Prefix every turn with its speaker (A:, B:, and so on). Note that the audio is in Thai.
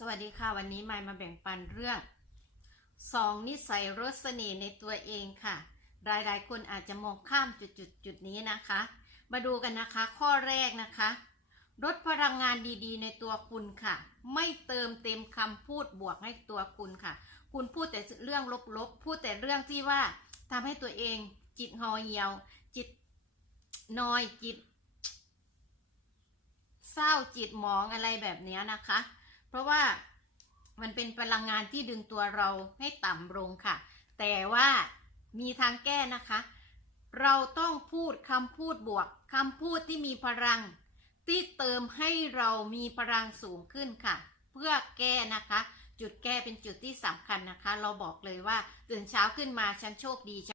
A: สวัสดีค่ะ วันนี้มายมาแบ่งปันเรื่องสองนิสัยรสเสน่ในตัวเองค่ะ หลายๆ คนอาจจะมองข้ามจุดจุดจุดนี้นะคะ มาดูกันนะคะข้อแรกนะคะลดพลังงานดีๆ ในตัวคุณค่ะ ไม่เติมเต็มคำพูดบวกให้ตัวคุณค่ะ คุณพูดแต่เรื่องลบๆ พูดแต่เรื่องที่ว่าทำให้ตัวเอง จิตหอเหี่ยว จิตนอยจิต เศร้าจิตหมองอะไรแบบนี้นะคะ เพราะว่ามันเป็นพลังงานที่ดึงตัวเราให้ต่ำลงค่ะ แต่ว่ามีทางแก้นะคะ เราต้องพูดคำพูดบวกคำพูดที่มีพลัง ที่เติมให้เรามีพลังสูงขึ้นค่ะ เพื่อแก้นะคะ จุดแก้เป็นจุดที่สำคัญนะคะ เราบอกเลยว่าตื่นเช้าขึ้นมาฉันโชคดี